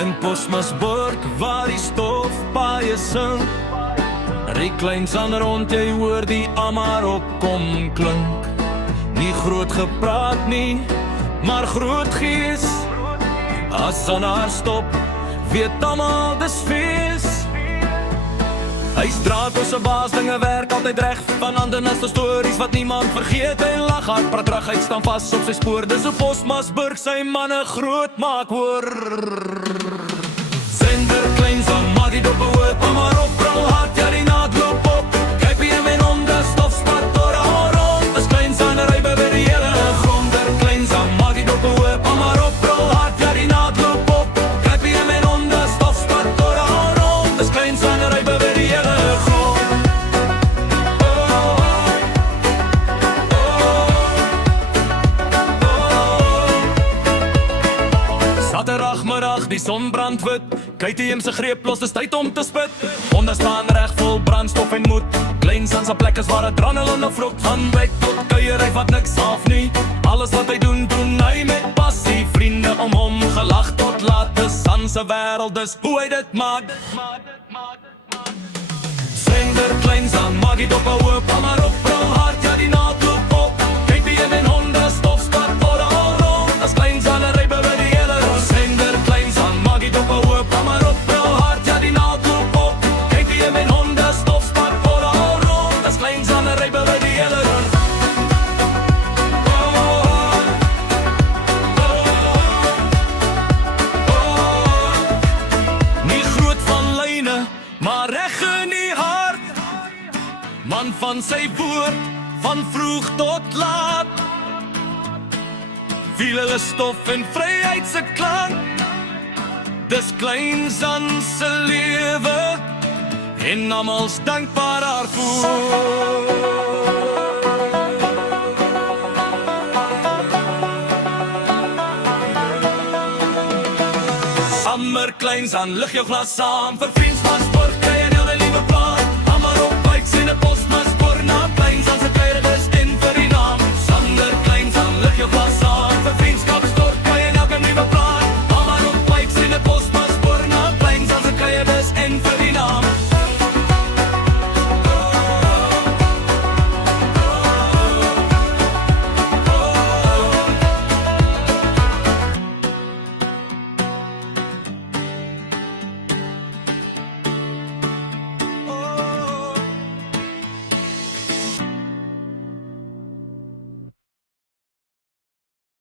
In Postmasburg waar die stof baie sing, ry kleins aan rond, jy hoor die Amarok kom klink. Nie groot gepraat nie, maar groot gees. As aan haar stop, weet almal dis fees. Hy straat ons se baas, dinge werk altyd reg. Van ander is stories wat niemand vergeet. Hy lag hard, praat reg, hy staan vas op sy spoor. Dis op Postmasburg sy manne groot maak, hoor. Sender kleins aan Maggie dop behoort, maar op bral hard, ja die naad loop op. Kyk wie hem en om de stofspat door haar rond. Dis kleins aan ry by die hele grond. Kleins aan Maggie dop behoort, maar op bral hard, ja die naad loop op. Kyk wie hem en om de stofspat door haar rond. Dis kleins aan ry by die hele grond. Saterdagmiddag, die son brand wit. KTM se greep los, dis tyd om te spit. Honde staan reg vol brandstof en moed. Kleins aan sy plek is waar het adrenaline vloek. Van wijk tot kuiery wat niks af nie. Alles wat hy doen, doen hy met passie. Vriende om hom, gelag tot laat. Dis aan sy wêreld, dis hoe hy dit maak. Sender kleins aan Maggie dop hoop, maar op bral hard, ja die naad loop op. KTM en honde stofspat voor al rond. Dis kleins aan ry by die hele rond. Sender kleins aan Maggie dop hoop, maar op bral hard, ja die naad loop op. KTM en honde stofspat voor al rond. Dis kleins aan ry by die hele rond. Nie groot van lyne, maar reg in die hart. Man van sy woord, van vroeg tot laat. Viel hulle stof en vryheid se klank. Dis kleins aan se lewe en almal's dankbaar daarvoor. Ammer kleins aan, lig jou glas saam vir vriends